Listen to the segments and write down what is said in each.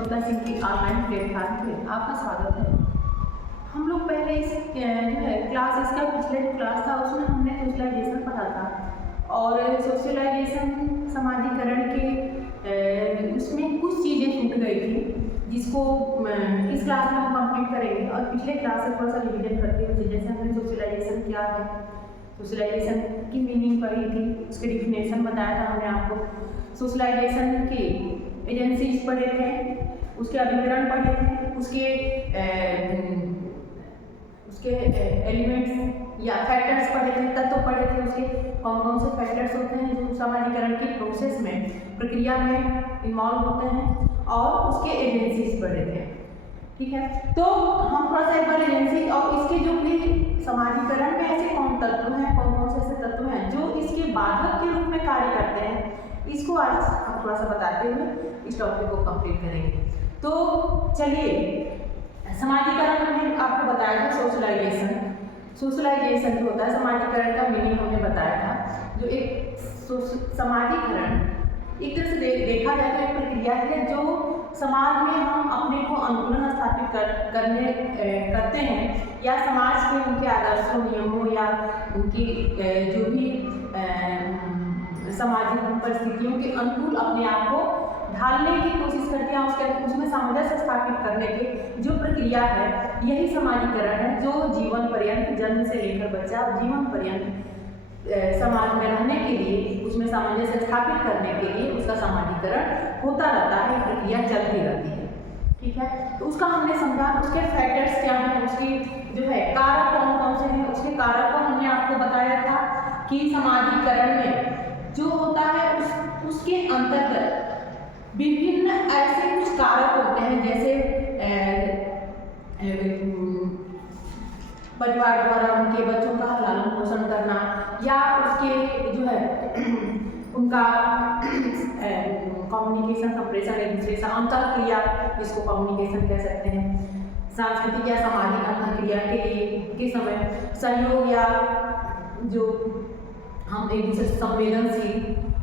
स्वप्ना सिंह की online platform पे आपका स्वागत है। हम लोग पहले इस जो है क्लास, इसका पिछले जो क्लास था उसमें हमने सोशलाइजेशन पढ़ा था और सोशलाइजेशन समाजीकरण के उसमें कुछ चीज़ें छूट गई थी जिसको इस क्लास में हम कंप्लीट करेंगे। और पिछले क्लास से थोड़ा सा रिविजन करते हुए, जैसे हमने सोशलाइजेशन क्या है, सोशलाइजेशन की मीनिंग पढ़ी थी, उसके डिफिनेशन बताया था हमने आपको। सोशलाइजेशन की एजेंसीज पढ़े थे, उसके अभिकरण पढ़े थे, उसके एलिमेंट्स या फैक्टर्स पढ़े थे, तत्व पढ़े थे, उसके कौन कौन से फैक्टर्स होते हैं जो समाजीकरण की प्रोसेस में, प्रक्रिया में इन्वॉल्व होते हैं, और उसके एजेंसीज पढ़े थे। ठीक है, तो हम थोड़ा सा एक बार एजेंसी और इसके जो भी समाजीकरण में ऐसे कौन तत्व हैं, कौन कौन से ऐसे तत्व हैं जो इसके बाधक के रूप में कार्य करते हैं, इसको आज हम थोड़ा सा बताते हुए इस टॉपिक को कंप्लीट करेंगे। तो चलिए, समाजीकरण हमने आपको बताया था सोशलाइजेशन। सोशलाइजेशन जो होता है, समाजीकरण का मीनिंग हमने बताया था। जो एक समाजीकरण एक तरह से देखा जाए तो एक प्रक्रिया है जो समाज में हम अपने को अनुकूलन स्थापित करते हैं, या समाज के उनके आदर्शों, नियमों या उनकी जो भी सामाजिक परिस्थितियों के अनुकूल अपने आप को ढालने की कोशिश करते हैं, उसमें सामंजस्य स्थापित करने की जो प्रक्रिया है, यही समाजीकरण है, जो जीवन पर्यंत, जन्म से लेकर बच्चा जीवन पर्यंत समाज में रहने के लिए, उसमें सामंजस्य स्थापित करने के लिए उसका समाजीकरण होता रहता है, प्रक्रिया चलती रहती है। ठीक है, तो उसका हमने समझा, उसके फैक्टर्स क्या हैं, उसकी जो है कारक कौन कौन से हैं, उसके कारक को हमने आपको बताया था कि समाजीकरण में जो होता है उसके अंतर्गत विभिन्न ऐसे कुछ कारक होते हैं, जैसे परिवार द्वारा उनके बच्चों का लालन पोषण करना, या उसके जो है उनका कम्युनिकेशन, संप्रेषण, एक दूसरे से अंतःक्रिया, जिसको कम्युनिकेशन कह सकते हैं, सांस्कृतिक या सामाजिक अंतःक्रिया के समय सहयोग, या जो हम एक दूसरे से संवेदनशील,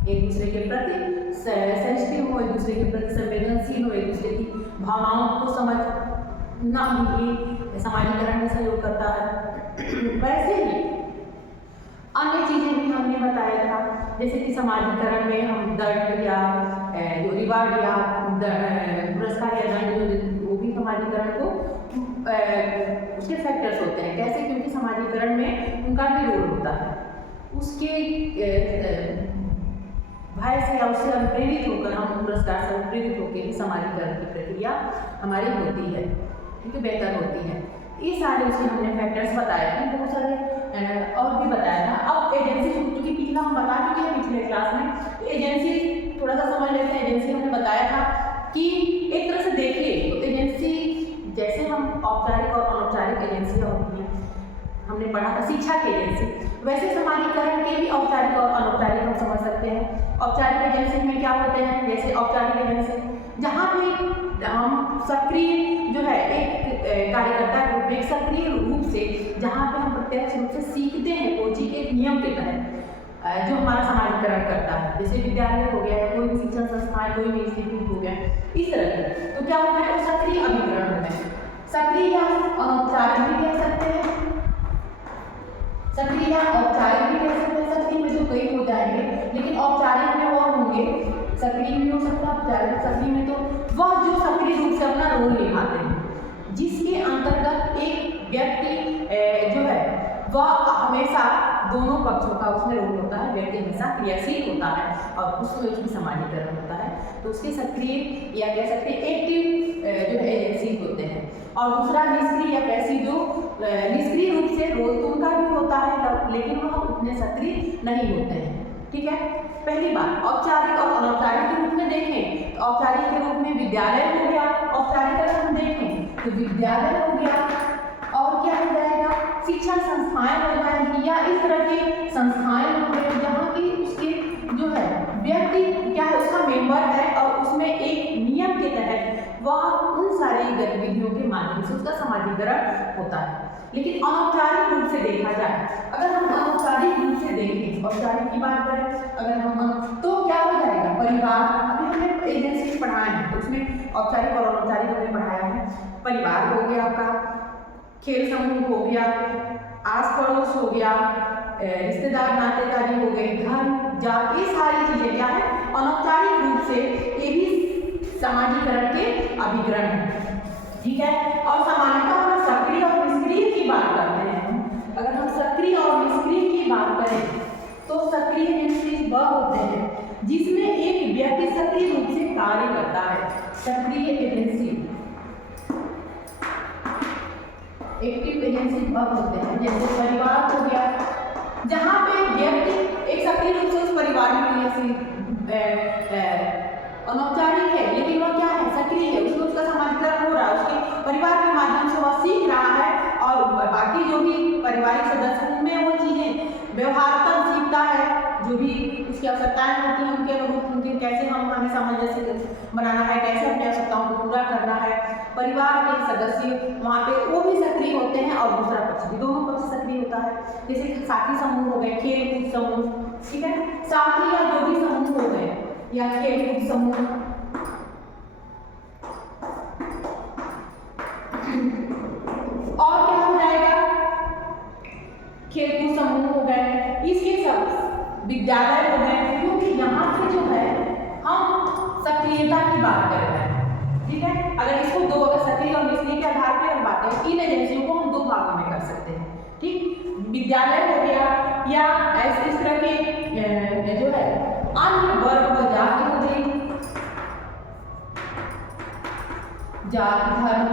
एक दूसरे के प्रति सेंसिटिव हो, एक दूसरे के प्रति संवेदनशील हो, एक दूसरे की भावनाओं को समझना भी समाजीकरण में सहयोग करता है। वैसे ही अन्य चीजें भी हमने बताया था, जैसे कि समाजीकरण में हम दंड या जो रिवार्ड या पुरस्कार या दंड, वो भी समाजीकरण को उसके फैक्टर्स होते हैं। कैसे? क्योंकि समाजीकरण में उनका भी रोल होता है, उसके भय से या उससे अनुप्रेरित होकर, हम पुरस्कार से अनुप्रेरित होकर ही समाजीकरण की प्रक्रिया हमारी होती है, ठीक है, बेहतर होती है। ये सारे उसके हमने फैक्टर्स बताए थे, बहुत सारे और भी बताया था। अब एजेंसी, क्योंकि पिछला हम बता चुके हैं पिछले क्लास में, तो एजेंसी थोड़ा सा समझ लेते हैं। एजेंसी हमने बताया था कि एक तरह से देखिए तो एजेंसी, जैसे हम औपचारिक और अनौपचारिक एजेंसियाँ होती हैं, हमने पढ़ा था शिक्षा की एजेंसी, वैसे समाजीकरण के भी औपचारिक और अनौपचारिक हम समझ सकते हैं। औपचारिक एजेंसी में क्या होते हैं, जैसे औपचारिक एजेंसी जहाँ भी हम सक्रिय जो है एक कार्यकर्ता के रूप में, सक्रिय रूप से जहाँ पे हम प्रत्यक्ष रूप से सीखते हैं कोई चीज के नियम के तहत, जो हमारा समाजीकरण करता है, जैसे विद्यालय हो गया, कोई भी शिक्षण संस्थान, कोई भी इंस्टीट्यूट हो गया, इस तरह के, तो क्या होता है, वो सक्रिय अभिकरण होते हैं। सक्रिय या अनौपचारिक भी कह सकते हैं, सक्रिय या औपचारिक भी कह सकते हैं। सक्रिय में तो कई हो जाएंगे, लेकिन औपचारिक में वो होंगे, सक्रिय भी हो सकता है, औपचारिक। सक्रिय में तो वह जो सक्रिय रूप से अपना रोल निभाते हैं, जिसके अंतर्गत एक व्यक्ति जो है वह हमेशा दोनों पक्षों का उसमें रोल होता है, व्यक्ति हमेशा क्रियाशील होता है और उसमें उसकी समाजीकरण होता है, तो उसके सक्रिय या कह सकते हैं एक्टिव जो है एजेंसी होते हैं। और दूसरा निष्क्रिय या पैसिव, जो निष्क्रिय रूप से रोल तो उनका भी होता है, लेकिन वह उतने सक्रिय नहीं होते हैं। ठीक है, पहली बात औपचारिक और अनौपचारिक के रूप में देखें तो औपचारिक के रूप में विद्यालय हो गया, औपचारिक अगर हम देखें तो विद्यालय हो गया, और क्या हो जाएगा, शिक्षण संस्थाएं हो जाएंगी, या इस तरह की संस्थाएं हो गई जहाँ की उसके जो है व्यक्ति क्या है, उसका मेंबर है, और उसमें एक नियम के तहत वह उन सारी गतिविधियों के माध्यम से उसका समाजीकरण होता है। लेकिन अनौपचारिक रूप से देखा जाए, अगर हम अनौपचारिक रूप से देखें, औपचारिक की बात करें अगर हम, तो क्या हो जाएगा, परिवार, अभी हमने एजेंसी पढ़ाए हैं तो उसमें औपचारिक और परिवार हो गया आपका, खेल समूह हो गया, आस पड़ोस हो गया, रिश्तेदार नातेदारी हो गए, धर्म जाति, ये सारी चीजें क्या है, अनौपचारिक रूप से ये भी समाजीकरण के अभिग्रहण है। ठीक है। और सामान्यतः हम सक्रिय और निष्क्रिय की बात करते हैं। अगर हम सक्रिय और निष्क्रिय की बात करें तो सक्रिय एजेंसी वह होते हैं जिसमें एक व्यक्ति सक्रिय रूप से कार्य करता है। सक्रिय एजेंसी, एक्टिव एजेंसी वह होते हैं जैसे परिवार हो गया, जहाँ पे व्यक्ति एक सक्रिय रूप से उस परिवार में अनौपचारिक है लेकिन वह क्या है, सक्रिय है, उसमें उसका समाजीकरण हो रहा है, उसके परिवार के माध्यम से वह सीख रहा है और बाकी जो भी पारिवारिक सदस्य उनमें वो चीजें व्यवहारतन सीखता है, जो भी उसकी आवश्यकताएं होती हैं उनके अनुरूप उनके कैसे हमें सामंजस्य बनाना है, कैसे अपनी आवश्यकताओं को पूरा करना है। परिवार के सदस्य वहाँ पे वो भी सक्रिय होते हैं और दूसरा पक्ष भी, दोनों पक्ष सक्रिय होता है। जैसे साथी समूह हो गए, खेल कूद समूह, ठीक है, साथी या जो भी समूह हो गए या खेल कूद समूह, और क्या हो जाएगा, खेल कूद समूह हो गए, इसके सब विद्यालय हो गए, क्योंकि यहाँ पे जो है हम सक्रियता की बात कर रहे हैं। ठीक है। अगर इसको दो, अगर सक्रिय और निष्क्रिय के आधार पर हम बात करें, इन एजेंसियों को हम दो भागों में कर सकते हैं। ठीक, विद्यालय हो गया या ऐसे इस तरह के जो है अन्य वर्ग व जाति हो गई, जाति धर्म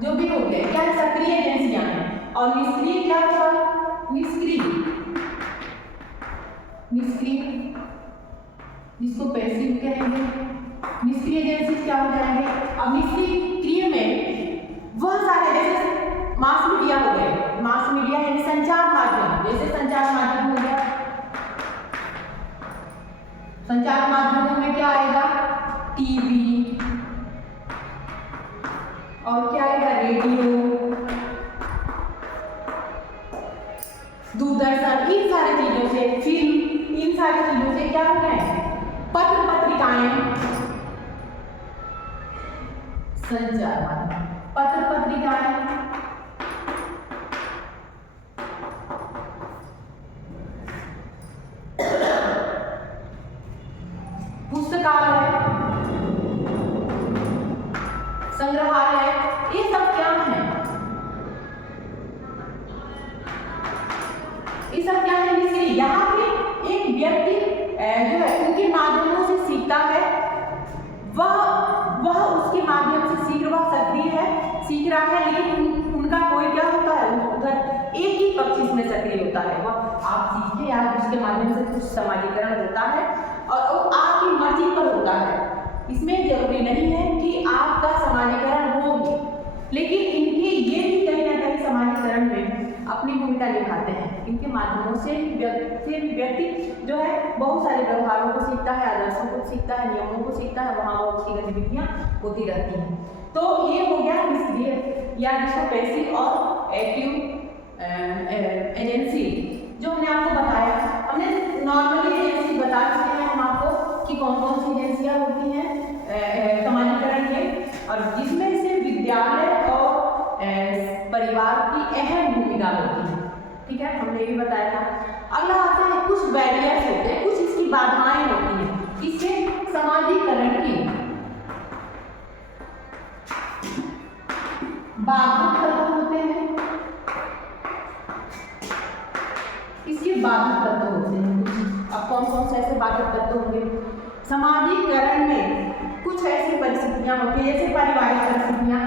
जो भी हो गए, क्या सक्रिय एजेंसियां हैं। और निष्क्रिय क्या होगा, निष्क्रिय, निष्क्रिय जिसको पैसिव कहेंगे, निष्क्रिय एजेंसी क्या हो जाएंगे। अब निष्क्रिय में वह सारे जैसे मास मीडिया हो गए, मास मीडिया यानी संचार माध्यम, जैसे संचार माध्यम हो गया, संचार माध्यमों में क्या आएगा, टीवी, और क्या आएगा, रेडियो, दूरदर्शन, इन सारी चीजों से, फिल्म, इन सारी चीजों से क्या हो गए, पत्र पत्रिकाएं, संचार माध्यम, पत्र पत्रिकाएं, पुस्तकालय, संग्रहालय, ये सब क्या है, ये सब क्या है, इसलिए यहाँ पे एक व्यक्ति जो है उनके माध्यमों से सीखता है, वह उसके माध्यम से सीख रहा, सक्रिय है, सीख रहा है, लेकिन उनका कोई क्या होता है, उधर एक ही पक्ष इसमें सक्रिय होता है, वह आप सीखे या उसके माध्यम से कुछ समाजीकरण होता है और वो आपकी मर्जी पर होता है। इसमें जरूरी नहीं है कि आपका समाजीकरण हो ही, लेकिन इनके ये भी कहीं ना कहीं समाजीकरण में अपनी भूमिका निभाते हैं। इनके माध्यमों से व्यक्ति जो है बहुत सारे व्यवहारों को सीखता है, आदर्शों को सीखता है, नियमों को सीखता है, वहाँ वो उसकी गतिविधियाँ होती रहती हैं। तो ये हो गया निष्क्रिय या जिसको पैसिव और एक्टिव एजेंसी, जो हमने आपको बताया। हमने नॉर्मली एजेंसी बता चुके हैं हम आपको कि कौन कौन सी एजेंसियाँ होती हैं समाजीकरण के, और जिसमें से विद्यालय और परिवार की अहम भूमिका होती है। ठीक है, हमने ये भी बताया था। अगला आता है कुछ बैरियर्स होते हैं, कुछ इसकी बाधाएं होती हैं इससे समाजीकरण की, बाधक तत्व होते हैं, इसके बाधक तत्व होते हैं कुछ। अब कौन कौन से ऐसे बाधक तत्व होंगे समाजीकरण में, कुछ ऐसी परिस्थितियां होती हैं जैसे पारिवारिक परिस्थितियां,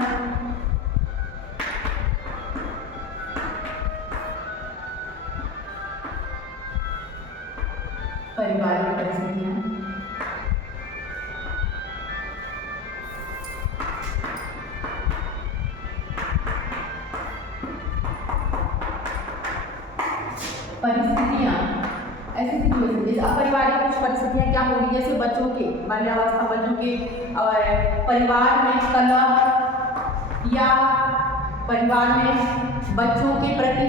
पारिवारिक परिस्थितियां, ऐसी सिचुएशन, जैसे अब पारिवारिक कुछ परिस्थितियां क्या होगी, जैसे बच्चों के बाल्यावस्था, बच्चों के परिवार में कलह या परिवार में बच्चों के प्रति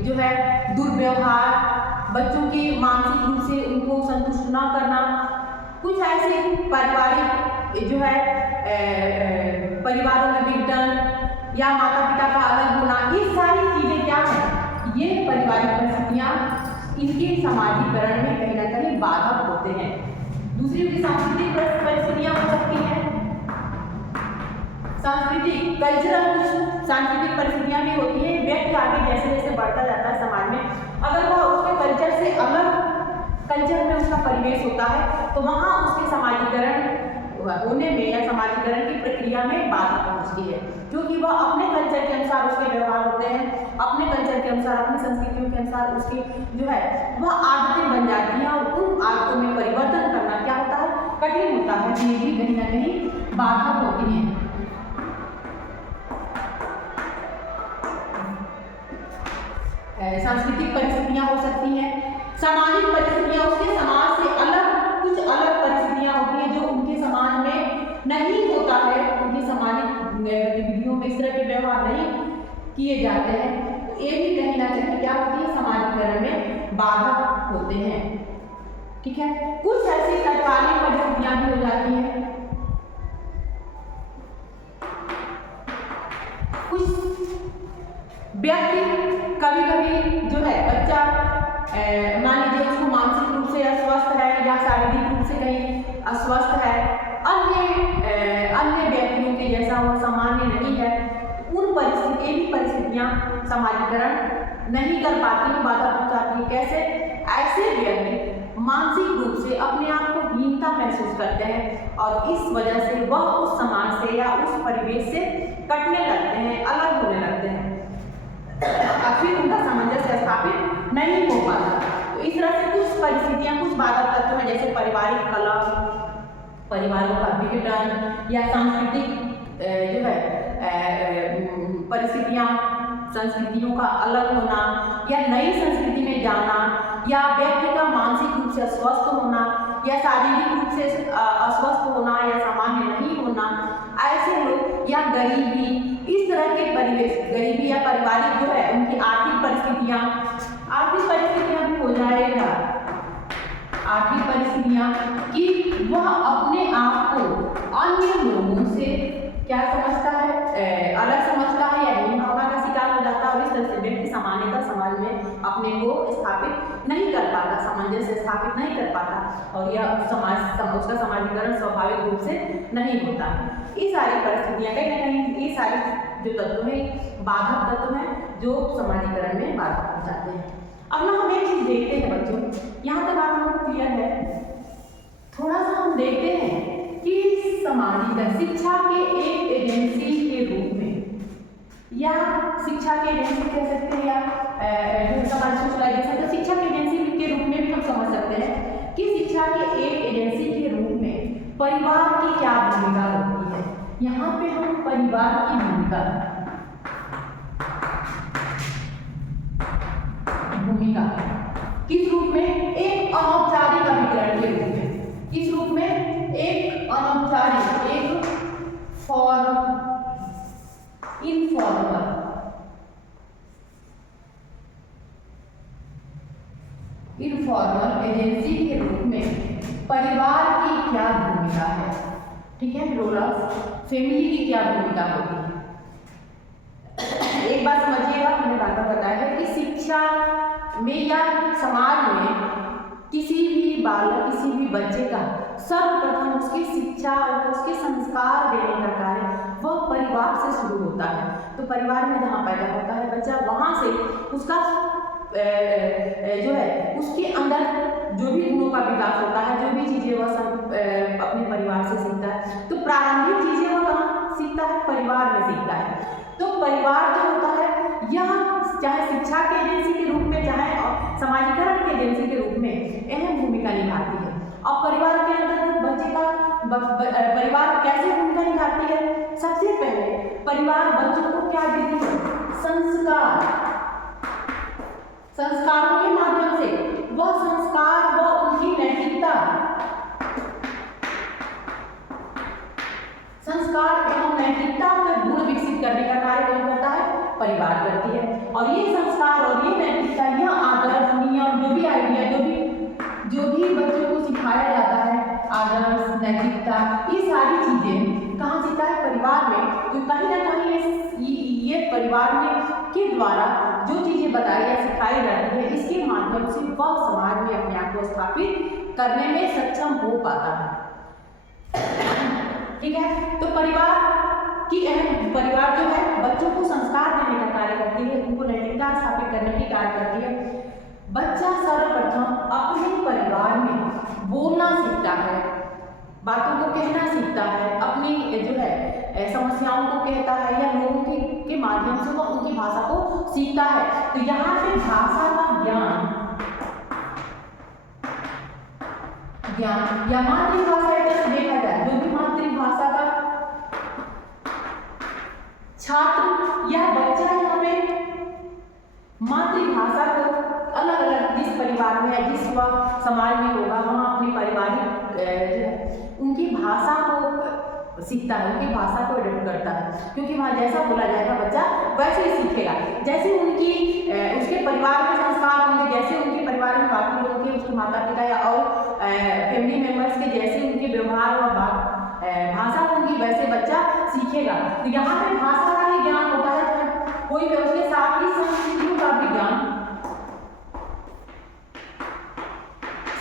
जो है दुर्व्यवहार, बच्चों के मानसिक रूप से उनको संतुष्ट न करना, कुछ ऐसे पारिवारिक जो है परिवारों में विघटन, या माता पिता का अलग होना, ये सारी चीजें क्या है, ये पारिवारिक परिस्थितियां इनके समाजीकरण में कहीं ना कहीं बाधक होते हैं। दूसरी उनकी सांस्कृतिक परिस्थितियां हो सकती हैं, सांस्कृतिक कल्चरल कुछ सांस्कृतिक परिस्थितियां भी होती है। व्यक्ति आगे जैसे जैसे बढ़ता जाता है समाज में, अगर वह उसके कल्चर से अलग कल्चर में उसका परिवेश होता है तो वहाँ उसके समाजीकरण होने में या समाजीकरण की प्रक्रिया में बाधा पहुँचती है, क्योंकि वह अपने कल्चर के अनुसार उसके व्यवहार होते हैं, अपने कल्चर के अनुसार, अपनी संस्कृतियों के अनुसार उसकी जो है वह आदतें बन जाती हैं और उन आदतों में परिवर्तन करना क्या होता है, कठिन होता है। ये भी कहीं ना कहीं बाधक होती है। सांस्कृतिक परिस्थितियां हो सकती हैं, सामाजिक परिस्थितियां, उसके समाज से अलग कुछ अलग परिस्थितियां होती हैं जो उनके समाज में नहीं होता है, उनकी सामाजिक गतिविधियों में इस तरह के व्यवहार नहीं किए जाते हैं, तो ये भी कहीं ना कहीं क्या होती है, समाजीकरण में बाधक होते हैं। ठीक है, कुछ ऐसी तत्कालीन परिस्थितियां भी हो जाती हैं, कुछ व्यक्ति कभी कभी जो है बच्चा मान लीजिए उसको मानसिक रूप से अस्वस्थ है या शारीरिक रूप से कहीं अस्वस्थ है, अन्य व्यक्तियों के जैसा वो सामान्य नहीं है, उन परिस्थितियां समाजीकरण नहीं कर पाती हैं, बाधा पहुंचाती है। कैसे? ऐसे व्यक्ति मानसिक रूप से अपने आप को हीनता महसूस करते हैं और इस वजह से वह उस समाज से या उस परिवेश से कटने लगते हैं, अलग होने लगते हैं, फिर उनका सामंजस्य स्थापित नहीं हो पाता। तो इस तरह से कुछ परिस्थितियां, कुछ बाधक तत्व हैं, जैसे पारिवारिक कलह, परिवारों का विघटन या सांस्कृतिक जो है परिस्थितियां, संस्कृतियों का अलग होना या नई संस्कृति में जाना या व्यक्ति का मानसिक रूप से अस्वस्थ होना या शारीरिक रूप से अस्वस्थ होना या सामान्य नहीं होना, ऐसे लोग या गरीबी, इस तरह के परिवेश, गरीबी या पारिवारिक जो है उनकी आर्थिक परिस्थितियां भी हो जाएगा, आर्थिक परिस्थितियां कि वह अपने आप को अन्य लोगों से क्या समझता है, अलग समझता है या हीन भावना का शिकार हो जाता है और इस तरह से व्यक्ति सामान्यतः समाज में अपने को स्थापित नहीं कर पाता, सामंजस्य स्थापित नहीं कर पाता और यह उसका समाजीकरण स्वाभाविक रूप से नहीं होता है। ये सारी परिस्थितियां कहीं ना कहीं, ये सारी जो तत्व हैं बाधक तत्व हैं जो समाजीकरण में बाधा पहुंचाते हैं। अब ना हम एक चीज देखते हैं बच्चों, यहाँ तक आप लोगों को क्लियर है, थोड़ा सा हम देखते हैं कि समाजीकरण शिक्षा के एक एजेंसी के रूप में या शिक्षा के एजेंसी कह सकते हैं या समाज सोशलाइजेशन, तो शिक्षा के एजेंसी के रूप में भी हम समझ सकते हैं कि शिक्षा के एक एजेंसी के रूप में परिवार की क्या भूमिका होती है। यहाँ पे हम परिवार की भूमिका किस रूप में, एक अनौपचारिक अभिकरण के रूप में, किस रूप में, एक अनौपचारिक, एक इनफॉर्मल एजेंसी के रूप में परिवार की क्या भूमिका है। ठीक है, रोल ऑफ फैमिली की क्या भूमिका होती है। एक बात समझिएगा, हमने बात बताया है कि शिक्षा में या समाज में किसी भी बालक, किसी भी बच्चे का सर्वप्रथम उसकी शिक्षा और उसके संस्कार देने का कार्य वह परिवार से शुरू होता है। तो परिवार में जहाँ पैदा होता है बच्चा, वहाँ से उसका जो है उसके अंदर जो भी गुणों का विकास होता है, जो भी चीज़ें वह सब अपने परिवार से सीखता है। तो प्रारंभिक चीज़ें वह कहाँ सीखता है, परिवार में सीखता है। तो परिवार जो होता है यह चाहे शिक्षा के एजेंसी के रूप में, चाहे समाजीकरण के एजेंसी के रूप में अहम भूमिका निभाती है। अब परिवार के अंदर बच्चे का परिवार कैसे भूमिका निभाती है, सबसे पहले परिवार बच्चों को क्या देती है, संस्कारों के माध्यम से वह संस्कार, वह उनकी नैतिकता, संस्कार एवं नैतिकता के गुण विकसित करने का कार्य कौन करता है, परिवार करती है। और ये संस्कार और ये नैतिकता, यह आदर्श, नियम, जो भी आइडिया, जो भी बच्चों को सिखाया जाता है, आदर्श, नैतिकता, ये सारी चीजें कहाँ सीखता है, परिवार में। तो कहीं ना कहीं परिवार में के द्वारा जो चीज़ें बताई या सिखाई जाती है, इसके माध्यम से वह समाज में अपने आप को स्थापित करने में सक्षम हो पाता है। ठीक है, तो परिवार जो है बच्चों को संस्कार देने का कार्य करती है, उनको नैतिकता स्थापित करने की कार्य करती है। बच्चा सर्वप्रथम अपने परिवार में बोलना सीखता है, बातों को कहना सीखता है, अपनी जो है समस्याओं को कहता है या लोगों के माध्यम से वह उनकी भाषा को सीखता है। तो यहाँ पे भाषा का ज्ञान या मातृभाषा एक तरह से देखा जाए, जो भी मातृभाषा का छात्र या बच्चा यहाँ पे मातृभाषा को अलग अलग जिस परिवार में या जिस वह समाज में होगा वहाँ अपनी पारिवारिक उनकी भाषा को सीखता है, उनकी भाषा को एडप्ट करता है, क्योंकि वहाँ जैसा बोला जाएगा बच्चा वैसे ही सीखेगा। जैसे उनकी उसके परिवार के संस्कार होंगे, जैसे उनके परिवार में बाकी लोगों के उसके माता पिता या और फैमिली मेम्बर्स के जैसे उनके व्यवहार और भाषा होंगी, वैसे बच्चा सीखेगा। तो यहाँ पे भाषा का ही ज्ञान होता है, कोई भी उसके साथ ही संस्कृतियों का भी ज्ञान,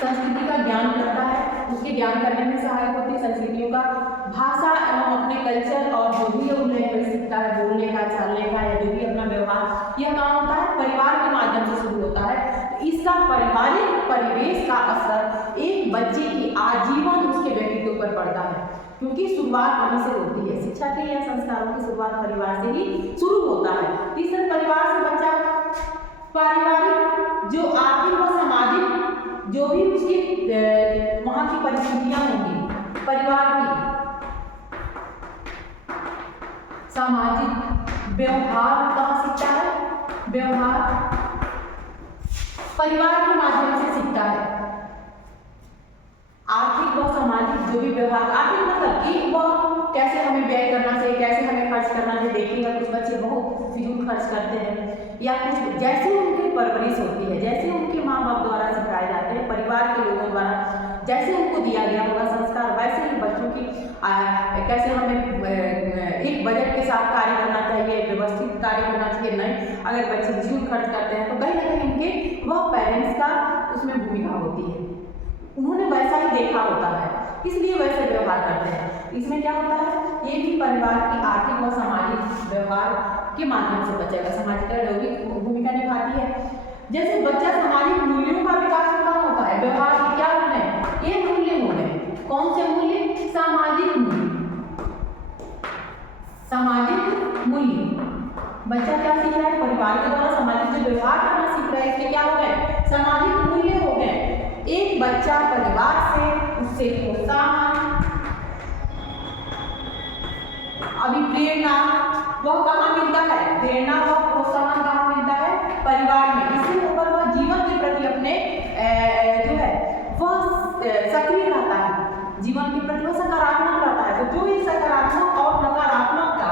संस्कृति का ज्ञान करता है, उसके ज्ञान करने में सहायक होती है संस्कृतियों का। भाषा एवं अपने कल्चर और जो भी उन्हें सीखता है, बोलने का, चलने का या जो भी अपना व्यवहार, यह काम होता है परिवार के माध्यम से शुरू होता है। तो इसका पारिवारिक परिवेश का असर एक बच्चे की आजीवन उसके व्यक्तित्व पर पड़ता है, क्योंकि शुरुआत वहीं से होती है। शिक्षा के या संस्कारों की शुरुआत परिवार से ही शुरू होता है। तीसरे परिवार से बच्चा पारिवारिक जो आर्थिक व सामाजिक जो भी उसकी वहाँ की परिस्थितियाँ होंगी, परिवार की सामाजिक व्यवहार कहाँ सीखता है, व्यवहार परिवार के माध्यम से सीखता है। आर्थिक व सामाजिक जो भी व्यवहार, आर्थिक मतलब कि वह कैसे हमें व्यय करना चाहिए, कैसे हमें खर्च करना चाहिए। देखिएगा कुछ बच्चे बहुत फिजूल खर्च करते हैं, या कुछ जैसे उनकी परवरिश होती है, जैसे उनके माँ बाप द्वारा सिखाए जाते हैं, परिवार के लोगों द्वारा जैसे उनको दिया गया होगा संस्कार, वैसे ही बच्चों की कैसे हमें एक बजट के साथ कार्य करना चाहिए, व्यवस्थित कार्य करना चाहिए। नहीं, अगर बच्चे फिजूल खर्च करते हैं तो कहीं ना कहीं उनके वह पेरेंट्स का उसमें भूमिका होती है, उन्होंने वैसा ही देखा होता है, इसलिए वैसे व्यवहार करते हैं। इसमें क्या होता है, ये भी परिवार की आर्थिक व सामाजिक व्यवहार के माध्यम से बच्चे का सामाजिक भूमिका निभाती है। जैसे बच्चा सामाजिक मूल्यों का विकास होता है, व्यवहार के क्या मूल्य हैं, ये मूल्य होंगे। कौन से मूल्य, सामाजिक मूल्य। सामाजिक मूल्य बच्चा क्या सीख रहा है, परिवार के द्वारा सामाजिक जो व्यवहार करना सीख रहा है, इसके क्या हो गए, सामाजिक मूल्य हो गए। एक बच्चा परिवार से उससे प्रोत्साहन, अभिप्रेरणा वह कहाँ मिलता है, प्रेरणा व प्रोत्साहन कहाँ मिलता है, परिवार में। इससे ऊपर वह जीवन के प्रति अपने जो है वह सक्रिय रहता है, जीवन के प्रति वह सकारात्मक रहता है। तो जो ये सकारात्मक और नकारात्मक का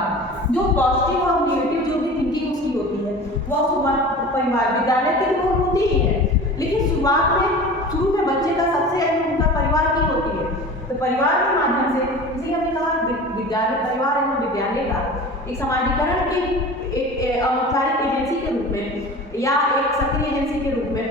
जो पॉजिटिव और नेगेटिव जो भी थिंकिंग उसकी होती है, वह शुरुआत परिवार विद्यालय की तो होती ही है, लेकिन शुरू में बच्चे का सबसे अहम भूमिका परिवार की होती है। तो परिवार के माध्यम से, इसी हमने कहा विद्यालय, परिवार एवं विद्यालय का एक समाजीकरण की एक औपचारिक एजेंसी के रूप में या एक सक्रिय एजेंसी के रूप में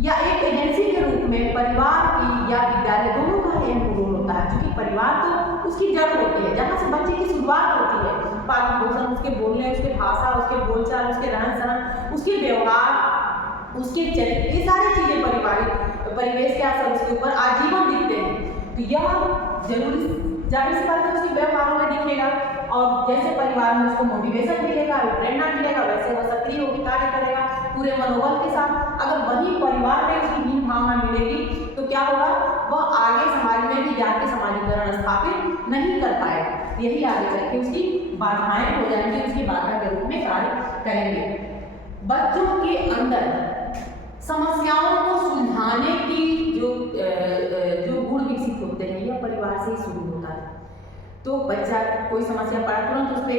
या एक एजेंसी के रूप में परिवार की या विद्यालय दोनों का अहम रोल होता है। क्योंकि परिवार तो उसकी जड़ होती है, जहाँ से बच्चे की शुरुआत होती है, पालन पोषण, उसके बोलने, उसके भाषा, उसके बोलचाल, उसके रहन सहन, उसके व्यवहार, उसके चरित्र, ये सारी चीजें पारिवारिक परिवेश के असर उसके ऊपर आजीवन दिखते हैं। तो यह जरूरी जाहिर सी बात है उसके व्यवहारों में दिखेगा, और जैसे परिवार में उसको मोटिवेशन मिलेगा, प्रेरणा मिलेगा, वैसे वह सक्रिय होकर कार्य करेगा पूरे मनोबल के साथ। अगर वही परिवार में उसकी हीन भावना मिलेगी तो क्या होगा, वह आगे समाज में भी जाके समाजीकरण स्थापित नहीं कर पाएगा, यही आगे चल के उसकी बाधाएं हो जाएंगी, उसकी बाधा के रूप में कार्य करेंगे। बच्चों के अंदर समस्याओं को सुलझाने की जो गुण विकसित होते हैं, यह परिवार से ही शुरू होता है। तो बच्चा कोई समस्या पड़ा तुरंत उस पर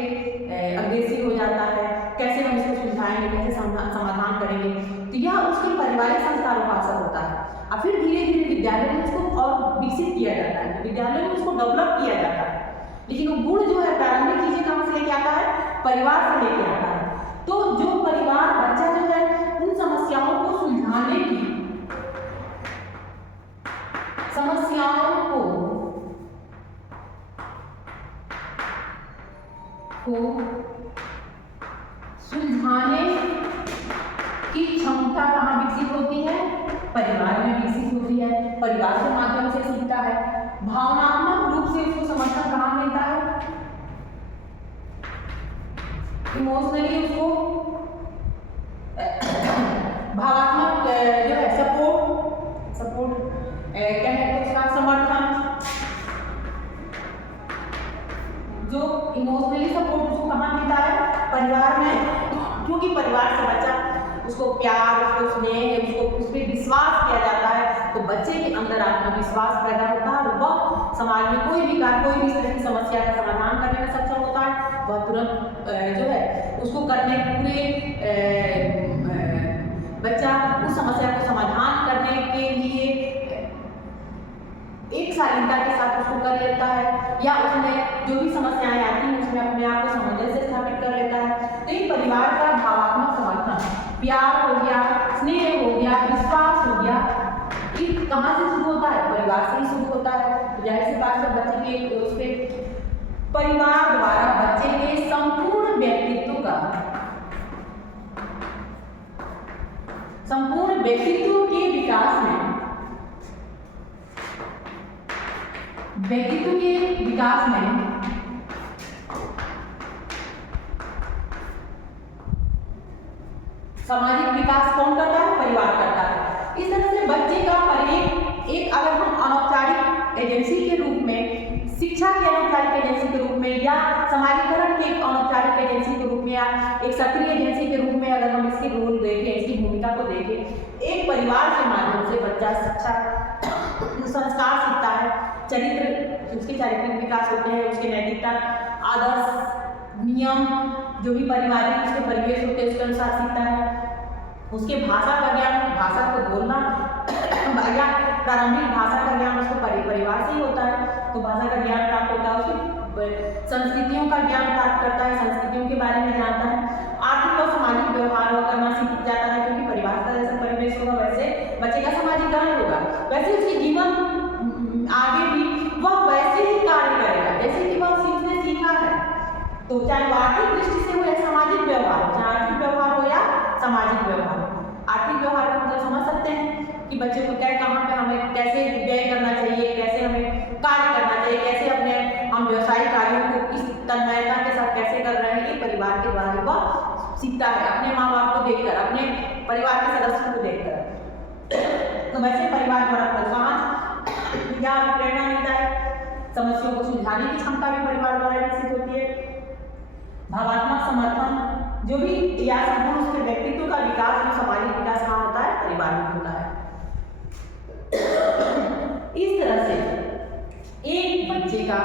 अग्रेसिव हो जाता है, कैसे हम इसको सुलझाएंगे, कैसे समाधान करेंगे। तो यह उसके पारिवारिक संस्कारों का असर होता है। और फिर धीरे धीरे विद्यालय में उसको और विकसित किया जाता है, विद्यालय में उसको डेवलप किया जाता है। लेकिन वो गुण जो है, प्रारंभिक चीजें कहाँ से लेके आता है, परिवार से लेके आता है। तो जो परिवार बच्चा जो है उन समस्याओं को सुलझाने की, समस्याओं को सुलझाने की क्षमता कहाँ विकसित होती है? परिवार में विकसित होती है, परिवार के माध्यम से सीखता है। भावनात्मक रूप से उसको समर्थन कहाँ मिलता है? इमोशनली उसको भावात्मक जो है सपोर्ट क्या है उसका समर्थन, जो इमोशनली सपोर्ट उसको कहाँ मिलता है? परिवार में, क्योंकि परिवार से बच्चा उसको प्यार, उसको स्नेह, उसको उस पर विश्वास किया जाता है, तो बच्चे के अंदर आत्मविश्वास पैदा होता है और वह समाज में कोई भी इस तरह की समस्या का समाधान करने में सक्षम होता है। वह तुरंत जो है उसको करने बच्चा उस समस्या को समाधान करने के लिए एक शालीनता के साथ उसको कर लेता है, या उसमें जो भी समस्याएं आती हैं उसमें अपने आप को सामंजस्य स्थापित कर लेता है। तो ये परिवार का भावात्मक समर्थन, प्यार हो गया, स्नेह हो गया, विश्वास हो गया, ये कहाँ से शुरू होता है? परिवार से ही शुरू होता है। जाहिर सी बात है बच्चे के उसके परिवार द्वारा बच्चे के संपूर्ण व्यक्तित्व के विकास में सामाजिक विकास कौन करता है? परिवार करता है। इस तरह से बच्चे का एक अगर हम अनौपचारिक एजेंसी के रूप में, शिक्षा के अनौपचारिक एजेंसी के रूप में, या समाजीकरण के एक अनौपचारिक एजेंसी के रूप में, या एक सक्रिय एजेंसी के रूप में अगर हम इसके रोल देखें, इसकी भूमिका को देखें, एक परिवार के माध्यम से बच्चा शिक्षा, संस्कार सीखता है, उसके चारित्रिक विकास होते हैं, उसके नैतिकता, आदर्श, नियम, जो भी पारिवारिक उसके परिवेश होते हैं उसके अनुसार सीखता है। उसके भाषा का ज्ञान, भाषा को बोलना या प्रारंभिक भाषा का ज्ञान उसको परिवार से ही होता है, तो भाषा का ज्ञान प्राप्त होता है। उसकी संस्कृतियों का ज्ञान प्राप्त करता है, संस्कृतियों के बारे में जानता है। आर्थिक और सामाजिक व्यवहार करना सीख जाता है, क्योंकि परिवार का जैसा परिवेश होगा वैसे बच्चे का सामाजिकरण होगा, वैसे उसके जीवन आगे भी वह वैसे ही कार्य करेगा जैसे कि वह सीखने सीखा है। तो चाहे वो आर्थिक दृष्टि से हो या सामाजिक व्यवहार, चाहे आर्थिक व्यवहार हो या सामाजिक व्यवहार। आर्थिक व्यवहार का मतलब समझ सकते हैं कि बच्चे को कहाँ पे हमें कैसे व्यय करना चाहिए, कैसे हमें कार्य करना चाहिए, कैसे अपने हम व्यवसायिक कार्यों को किस तन्मयता के साथ कैसे कर रहे हैं, ये परिवार के द्वारा वह सीखता है, अपने माँ बाप को देखकर, अपने परिवार के सदस्यों को देखकर। तो वैसे परिवार द्वारा प्रोत्साहन या प्रेरणा मिलता है, समस्याओं को सुलझाने की क्षमता भी परिवार द्वारा विकसित होती है। भावात्मक समर्थन जो भी या संपूर्ण उसके व्यक्तित्व का विकास, जो सामाजिक विकास कहाँ होता है? परिवार में होता है। इस तरह से एक बच्चे का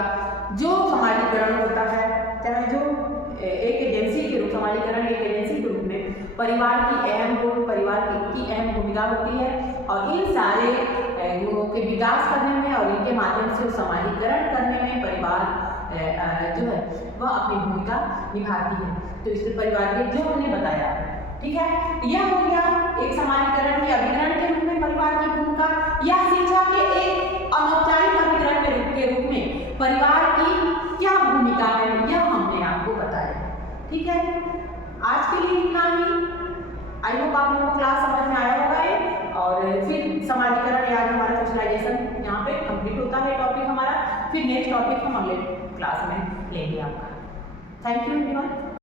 जो समाजीकरण होता है, चाहे जो एक एजेंसी के रूप, समाजीकरण एक एजेंसी के रूप में परिवार की अहम भूमिका होती है, और इन सारे गुणों के विकास करने में और इनके माध्यम से समाजीकरण करने में परिवार जो है वह अपनी भूमिका निभाती है। तो इसके परिवार के जो हमने बताया, ठीक है, यह हो गया एक समाजीकरण के अभिकरण के रूप में परिवार की भूमिका, या शिक्षा के एक अनौपचारिक अभिकरण के रूप में परिवार की क्या भूमिका है, यह हमने आपको बताया। ठीक है, आज के लिए इतना ही। आई होप आप लोगों को क्लास समझ में आया होगा, और फिर समाजीकरण या हमारा सोशलाइजेशन यहाँ पे कंप्लीट होता है टॉपिक हमारा। फिर नेक्स्ट टॉपिक हम अगले क्लास में लेंगे आपका। Thank you everyone.